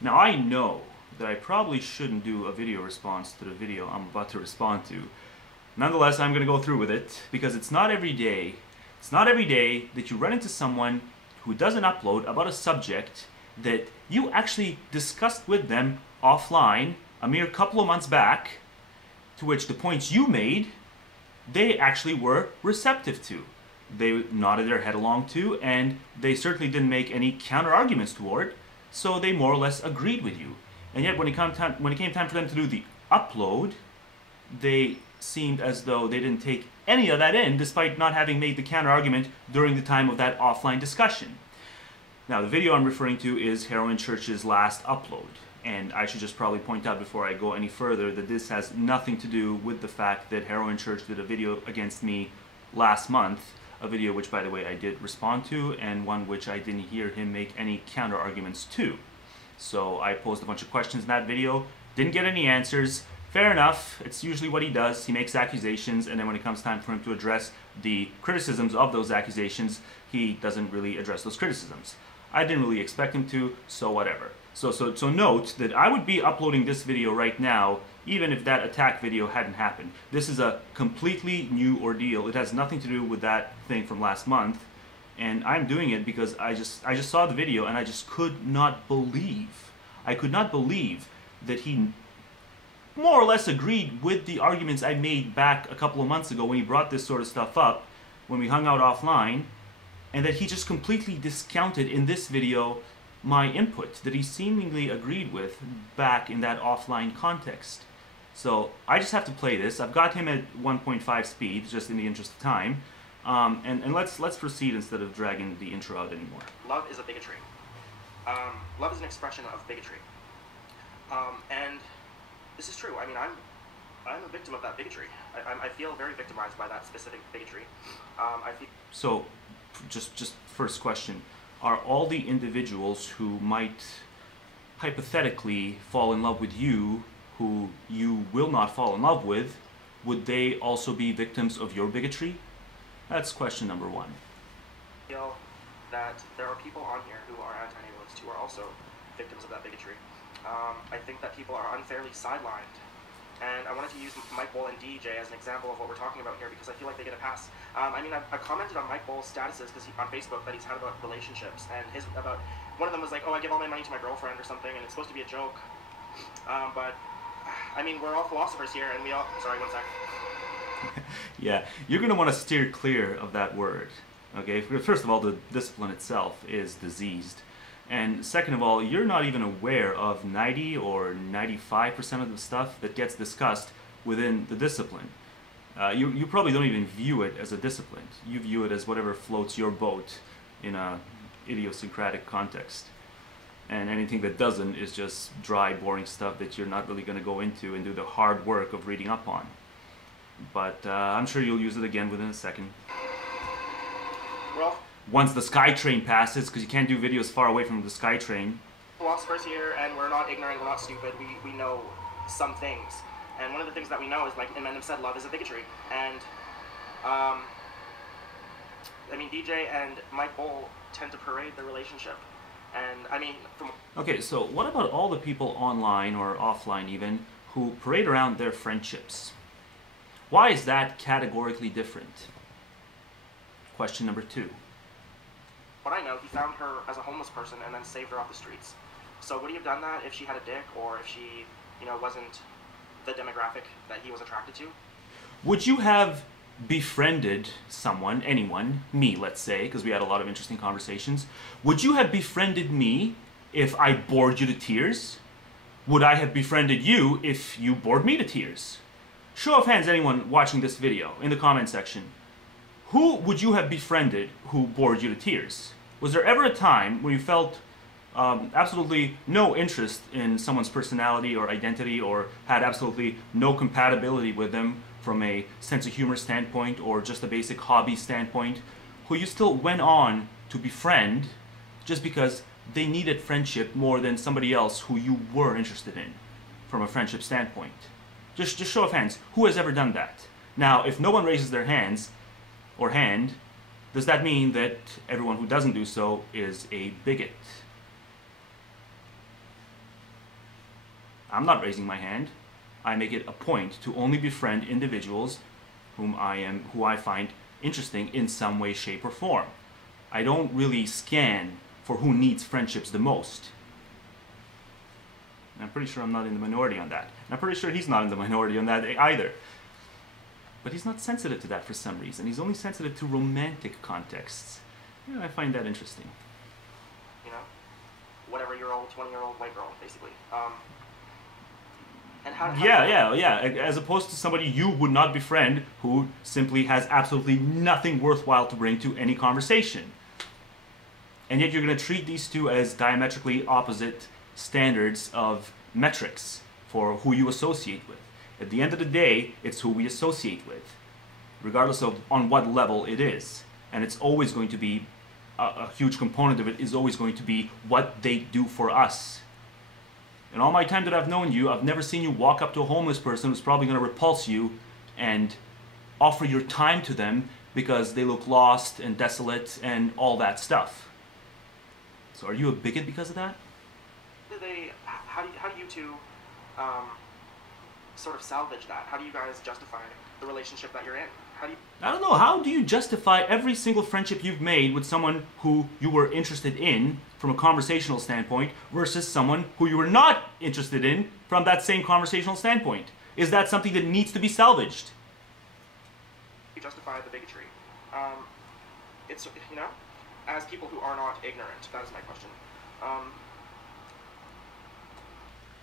Now I know that I probably shouldn't do a video response to the video I'm about to respond to. Nonetheless, I'm going to go through with it because it's not every day that you run into someone who doesn't upload about a subject that you actually discussed with them offline a mere couple of months back, to which the points you made, they actually were receptive to. They nodded their head along to, and they certainly didn't make any counter arguments toward, so they more or less agreed with you. And yet when it came time for them to do the upload, they seemed as though they didn't take any of that in, despite not having made the counter argument during the time of that offline discussion. Now, the video I'm referring to is Heroin Church's last upload, and I should just probably point out before I go any further that this has nothing to do with the fact that Heroin Church did a video against me last month, a video which, by the way, I did respond to, and one which I didn't hear him make any counter arguments to. So I posed a bunch of questions in that video, didn't get any answers. Fair enough, it's usually what he does. He makes accusations, and then when it comes time for him to address the criticisms of those accusations, he doesn't really address those criticisms. I didn't really expect him to, so whatever. So note that I would be uploading this video right now, even if that attack video hadn't happened. This is a completely new ordeal. It has nothing to do with that thing from last month, and I'm doing it because I just saw the video and I just could not believe. I could not believe that he more or less agreed with the arguments I made back a couple of months ago when he brought this sort of stuff up, when we hung out offline, and that he just completely discounted in this video my input that he seemingly agreed with back in that offline context. So I just have to play this. I've got him at 1.5 speed, just in the interest of time, and let's proceed instead of dragging the intro out anymore. Love is a bigotry. Love is an expression of bigotry, and this is true. I mean, I'm a victim of that bigotry. I feel very victimized by that specific bigotry. So, just first question, are all the individuals who might hypothetically fall in love with you, who you will not fall in love with, would they also be victims of your bigotry? That's question number one. I feel that there are people on here who are anti-natalist who are also victims of that bigotry. I think that people are unfairly sidelined. And I wanted to use Mike Bowl and DJ as an example of what we're talking about here because I feel like they get a pass. I mean, I commented on Mike Bowl's statuses on Facebook that he's had about relationships, and one of them was like, oh, I give all my money to my girlfriend or something, and it's supposed to be a joke. But, I mean, we're all philosophers here, and we all... Sorry, one sec. Yeah, you're going to want to steer clear of that word. Okay, first of all, the discipline itself is diseased. And second of all, you're not even aware of 90 or 95% of the stuff that gets discussed within the discipline. You probably don't even view it as a discipline. You view it as whatever floats your boat in a idiosyncratic context. And anything that doesn't is just dry, boring stuff that you're not really going to go into and do the hard work of reading up on. But I'm sure you'll use it again within a second. Well, once the SkyTrain passes, because you can't do videos far away from the SkyTrain. Philosophers here, and we're not ignorant, we're not stupid, we know some things. And one of the things that we know is, like men have said, love is a bigotry. And, I mean, DJ and Mike Bowl tend to parade their relationship. And, I mean, from... Okay, so what about all the people online, or offline even, who parade around their friendships? Why is that categorically different? Question number two. What I know, he found her as a homeless person and then saved her off the streets. So would he have done that if she had a dick, or if she, you know, wasn't the demographic that he was attracted to? Would you have befriended someone, anyone, me, let's say, because we had a lot of interesting conversations, would you have befriended me if I bored you to tears? Would I have befriended you if you bored me to tears? Show of hands, anyone watching this video, in the comment section. Who would you have befriended who bored you to tears? Was there ever a time where you felt absolutely no interest in someone's personality or identity, or had absolutely no compatibility with them from a sense of humor standpoint or just a basic hobby standpoint, who you still went on to befriend just because they needed friendship more than somebody else who you were interested in from a friendship standpoint? Just show of hands, who has ever done that? Now, if no one raises their hands or hand, does that mean that everyone who doesn't do so is a bigot? I'm not raising my hand. I make it a point to only befriend individuals who I find interesting in some way, shape, or form. I don't really scan for who needs friendships the most. And I'm pretty sure I'm not in the minority on that. And I'm pretty sure he's not in the minority on that either. But he's not sensitive to that for some reason. He's only sensitive to romantic contexts. Yeah, I find that interesting. You know, whatever-year-old, 20-year-old white girl, basically. And yeah. As opposed to somebody you would not befriend who simply has absolutely nothing worthwhile to bring to any conversation. And yet you're going to treat these two as diametrically opposite standards of metrics for who you associate with. At the end of the day, it's who we associate with, regardless of on what level it is. And it's always going to be, a huge component of it is always going to be what they do for us. In all my time that I've known you, I've never seen you walk up to a homeless person who's probably going to repulse you and offer your time to them because they look lost and desolate and all that stuff. So are you a bigot because of that? How do you two sort of salvage that? How do you guys justify the relationship that you're in? I don't know. How do you justify every single friendship you've made with someone who you were interested in from a conversational standpoint versus someone who you were not interested in from that same conversational standpoint? Is that something that needs to be salvaged? You justify the bigotry. It's, you know, as people who are not ignorant, that is my question.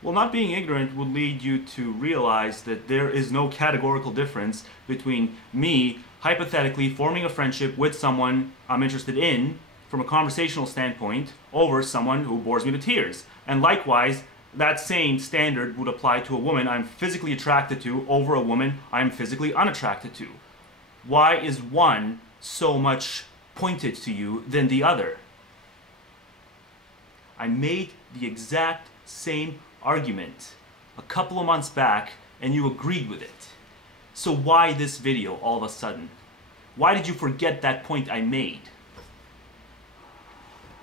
Well, not being ignorant would lead you to realize that there is no categorical difference between me hypothetically forming a friendship with someone I'm interested in from a conversational standpoint over someone who bores me to tears. And likewise, that same standard would apply to a woman I'm physically attracted to over a woman I'm physically unattracted to. Why is one so much pointed to you than the other? I made the exact same argument a couple of months back and you agreed with it. So why this video all of a sudden? Why did you forget that point I made?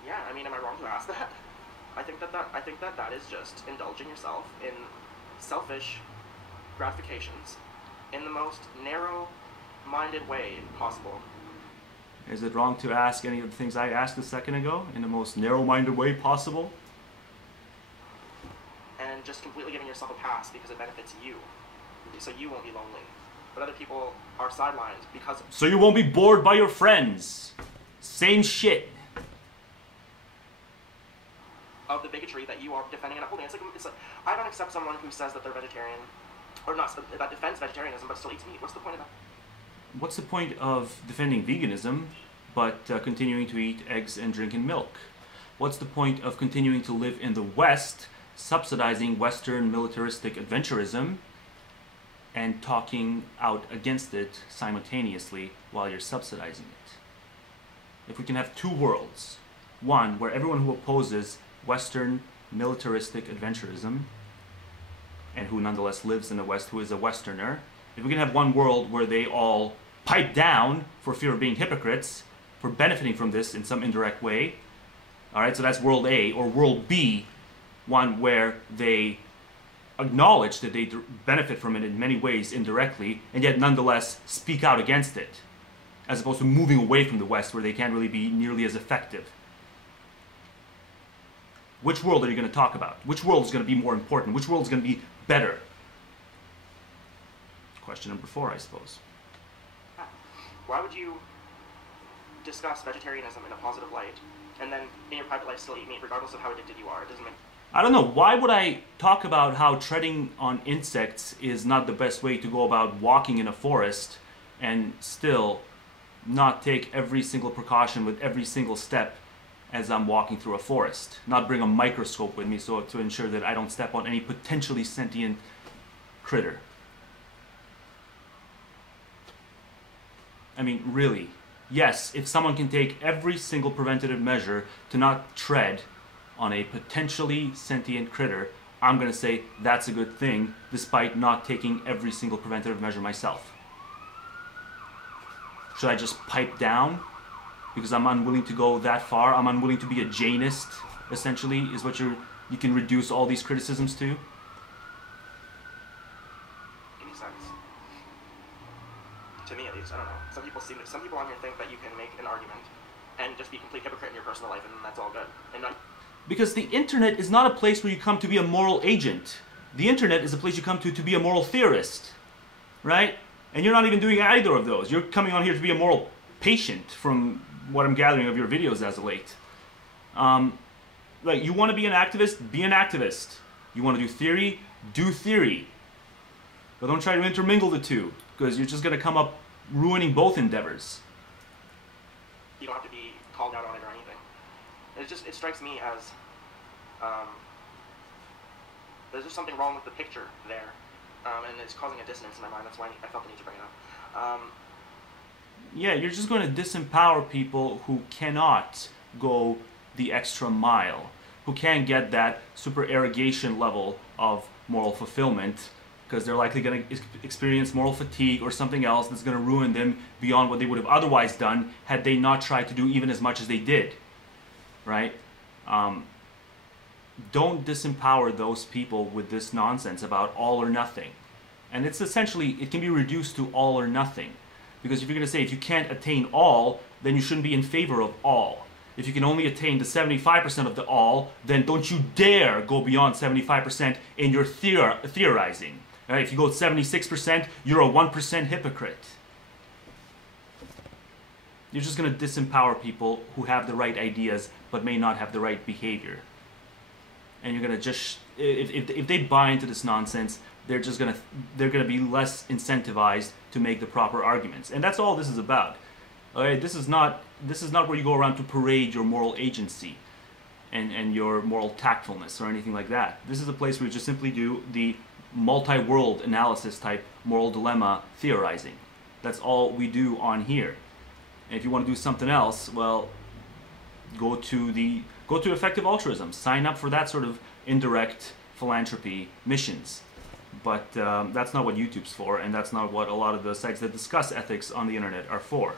Yeah, I mean, am I wrong to ask that? I think that is just indulging yourself in selfish gratifications in the most narrow-minded way possible. Is it wrong to ask any of the things I asked a second ago in the most narrow-minded way possible? And just completely giving yourself a pass because it benefits you, so you won't be lonely. But other people are sidelined because of... So you won't be bored by your friends. Same shit. Of the bigotry that you are defending and upholding. It's like I don't accept someone who says that they're vegetarian, or not, that defends vegetarianism but still eats meat. What's the point of that? What's the point of defending veganism but continuing to eat eggs and drinking milk? What's the point of continuing to live in the West, subsidizing Western militaristic adventurism and talking out against it simultaneously while you're subsidizing it? If we can have two worlds, one where everyone who opposes Western militaristic adventurism and who nonetheless lives in the West, who is a Westerner, if we can have one world where they all pipe down for fear of being hypocrites, for benefiting from this in some indirect way, alright, so that's world A, or world B, one where they acknowledge that they benefit from it in many ways indirectly, and yet nonetheless speak out against it, as opposed to moving away from the West where they can't really be nearly as effective. Which world are you going to talk about? Which world is going to be more important? Which world is going to be better? Question number 4, I suppose. Why would you discuss vegetarianism in a positive light, and then in your private life still eat meat, regardless of how addicted you are? It doesn't make... I don't know. Why would I talk about how treading on insects is not the best way to go about walking in a forest and still not take every single precaution with every single step as I'm walking through a forest? Not bring a microscope with me so to ensure that I don't step on any potentially sentient critter. I mean, really. Yes, if someone can take every single preventative measure to not tread on a potentially sentient critter, I'm going to say that's a good thing, despite not taking every single preventative measure myself. Should I just pipe down because I'm unwilling to go that far? I'm unwilling to be a Jainist, essentially, is what you can reduce all these criticisms to? some people on here think that you can make an argument and just be a complete hypocrite in your personal life, and that's all good. And not Because the internet is not a place where you come to be a moral agent. The internet is a place you come to be a moral theorist, right? And you're not even doing either of those. You're coming on here to be a moral patient, from what I'm gathering of your videos as of late. Like, you want to be an activist? Be an activist. You want to do theory? Do theory. But don't try to intermingle the two, because you're just going to come up ruining both endeavors. you don't have to be called out on it or anything. It strikes me as there's just something wrong with the picture there, and it's causing a dissonance in my mind. That's why I felt the need to bring it up. Yeah, you're just going to disempower people who cannot go the extra mile, who can't get that super erogation level of moral fulfillment, because they're likely going to experience moral fatigue or something else that's going to ruin them beyond what they would have otherwise done had they not tried to do even as much as they did, right? Don't disempower those people with this nonsense about all or nothing. And it's essentially, it can be reduced to all or nothing. Because if you're going to say if you can't attain all, then you shouldn't be in favor of all. If you can only attain the 75% of the all, then don't you dare go beyond 75% in your theorizing. Right? If you go 76%, you're a 1% hypocrite. You're just going to disempower people who have the right ideas but may not have the right behavior. And you're going to just, if they buy into this nonsense, they're going to be less incentivized to make the proper arguments. And that's all this is about. Alright, this is not where you go around to parade your moral agency and your moral tactfulness or anything like that. This is a place where you just simply do the multi-world analysis type moral dilemma theorizing. That's all we do on here. And if you want to do something else, well, go to effective altruism. Sign up for that sort of indirect philanthropy missions. But that's not what YouTube's for, and that's not what a lot of the sites that discuss ethics on the internet are for.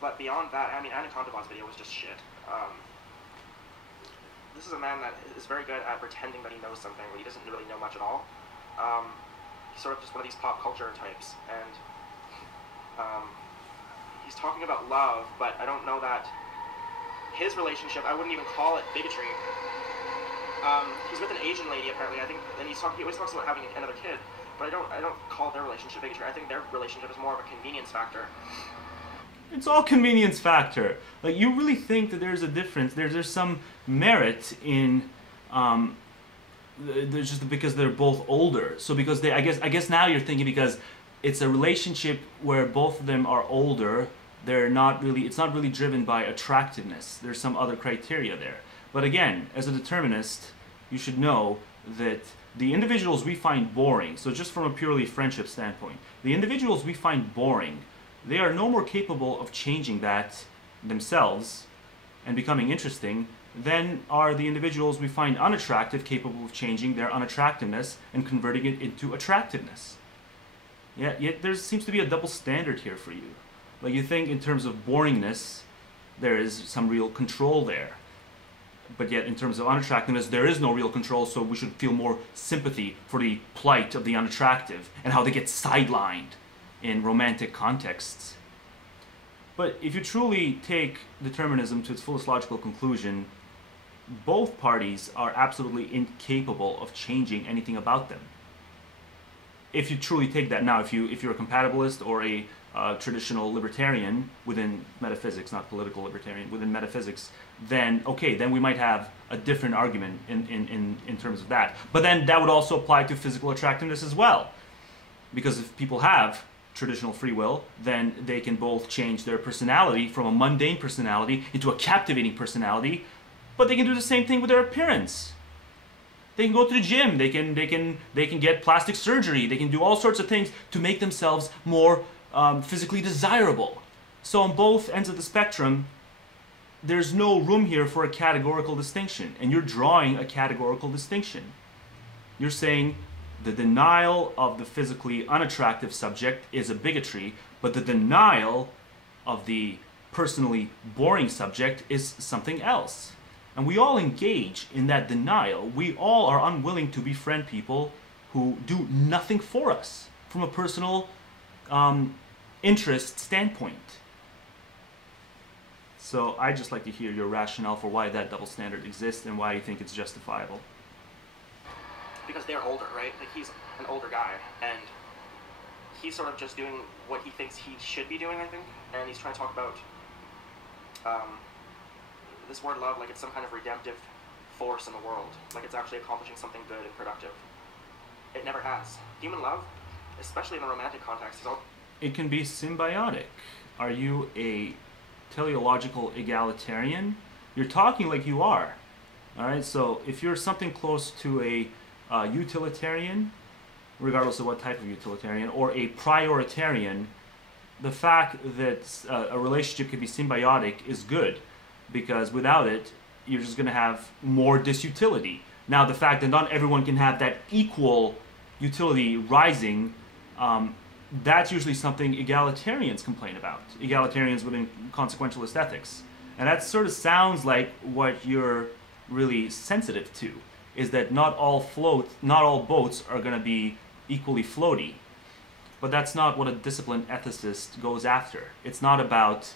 But beyond that, I mean, Anaconda's video was just shit. This is a man that is very good at pretending that he knows something when he doesn't really know much at all. He's sort of just one of these pop culture types, and he's talking about love, but I don't know that his relationship, I wouldn't even call it bigotry. He's with an Asian lady apparently, I think, and he always talks about having another kid, but I don't call their relationship bigotry. I think their relationship is more of a convenience factor. It's all convenience factor. Like, you really think that there's a difference? There's some merit in there's just because they're both older. So because I guess now you're thinking because it's a relationship where both of them are older, it's not really driven by attractiveness. There's some other criteria there. But again, as a determinist, you should know that the individuals we find boring, so just from a purely friendship standpoint, the individuals we find boring, they are no more capable of changing that themselves and becoming interesting than are the individuals we find unattractive capable of changing their unattractiveness and converting it into attractiveness. Yet there seems to be a double standard here for you. Like, you think in terms of boringness, there is some real control there. But yet in terms of unattractiveness, there is no real control, so we should feel more sympathy for the plight of the unattractive and how they get sidelined in romantic contexts. But if you truly take determinism to its fullest logical conclusion, both parties are absolutely incapable of changing anything about them. If you truly take that now, if you're a compatibilist or a traditional libertarian within metaphysics, not political libertarian, within metaphysics, then okay, then we might have a different argument in terms of that. But then that would also apply to physical attractiveness as well. Because if people have traditional free will, then they can both change their personality from a mundane personality into a captivating personality, but they can do the same thing with their appearance. They can go to the gym, they can get plastic surgery, they can do all sorts of things to make themselves more physically desirable. So on both ends of the spectrum, there's no room here for a categorical distinction, and you're drawing a categorical distinction. You're saying the denial of the physically unattractive subject is a bigotry, but the denial of the personally boring subject is something else. And we all engage in that denial. We all are unwilling to befriend people who do nothing for us from a personal interest standpoint. So I'd just like to hear your rationale for why that double standard exists and why you think it's justifiable. Because they're older, right? Like, he's an older guy, and he's sort of just doing what he thinks he should be doing, I think, and he's trying to talk about this word love like it's some kind of redemptive force in the world, like it's actually accomplishing something good and productive. It never has. Human love, especially in the romantic context, is all... It can be symbiotic. Are you a teleological egalitarian? You're talking like you are. Alright, so if you're something close to a utilitarian, regardless of what type of utilitarian, or a prioritarian, the fact that a relationship can be symbiotic is good, because without it, you're just going to have more disutility. Now, the fact that not everyone can have that equal utility rising, that's usually something egalitarians complain about. Egalitarians within consequentialist ethics. And that sort of sounds like what you're really sensitive to, is that not all boats are going to be equally floaty. But that's not what a disciplined ethicist goes after. It's not about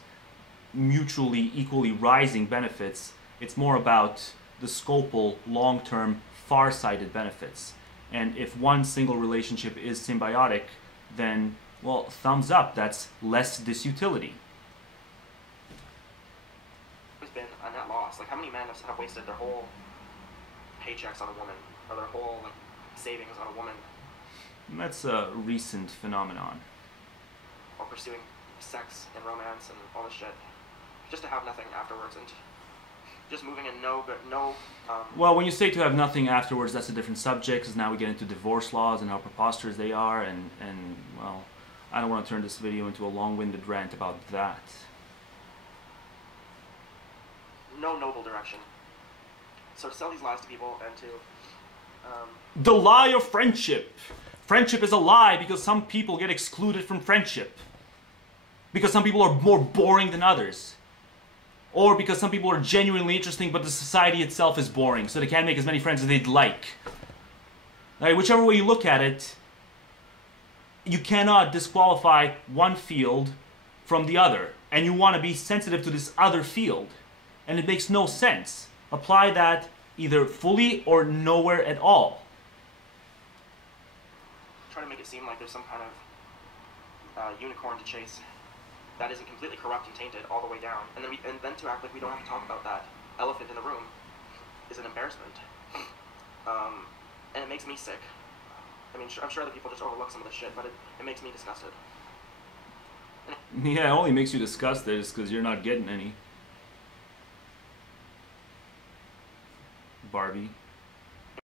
mutually equally rising benefits. It's more about the scopal, long-term, far-sighted benefits. And if one single relationship is symbiotic, then, well, thumbs up, that's less disutility. There's been a net loss. Like, how many men have wasted their whole paychecks on a woman, or their whole like savings on a woman? And that's a recent phenomenon. Or pursuing sex and romance and all this shit, just to have nothing afterwards, and just moving in Well, when you say to have nothing afterwards, that's a different subject, because now we get into divorce laws and how preposterous they are, and well, I don't want to turn this video into a long-winded rant about that. No noble direction. So to sell these lies to people and to... The lie of friendship. Friendship is a lie because some people get excluded from friendship. Because some people are more boring than others. Or because some people are genuinely interesting but the society itself is boring, so they can't make as many friends as they'd like. Right, whichever way you look at it, you cannot disqualify one field from the other. And you want to be sensitive to this other field. And it makes no sense. Apply that either fully or nowhere at all. Try to make it seem like there's some kind of unicorn to chase that isn't completely corrupt and tainted all the way down, and then to act like we don't have to talk about that elephant in the room is an embarrassment, and it makes me sick. I mean, I'm sure other people just overlook some of this shit, but it makes me disgusted. Yeah, it only makes you disgusted is because you're not getting any. Barbie.